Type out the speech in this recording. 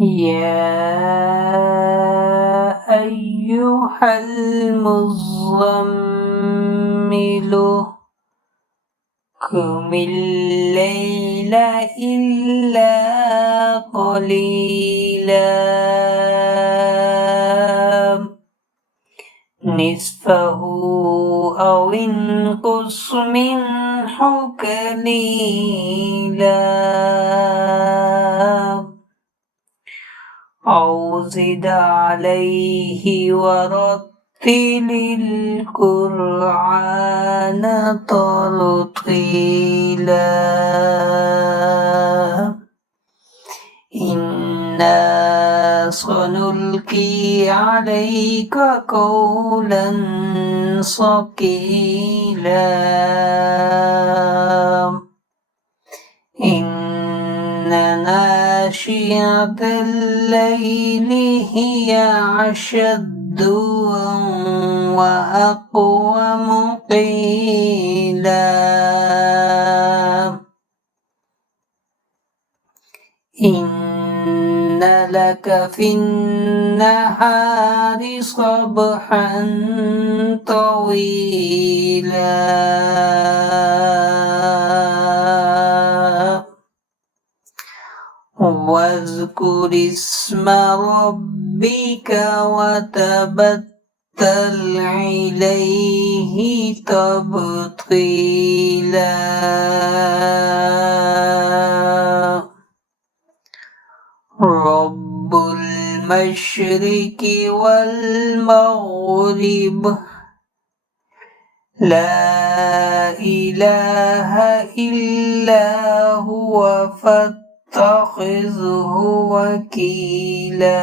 يا أيها المزمل قم الليل إلا قليلا نصفه أو انقص منه قليلا أو زد عليه ورتل القرآن ترتيلا إنا سنلقي عليك قولا ثقيلا إن ناشئة الليل هي أشد وأقوم قيلا إن لك في النهار سبحا طويلا واذكر اسم ربك وتبتل إليه تبتيلا رب المشرق والمغرب لا إله إلا هو فاتخذه وكيلا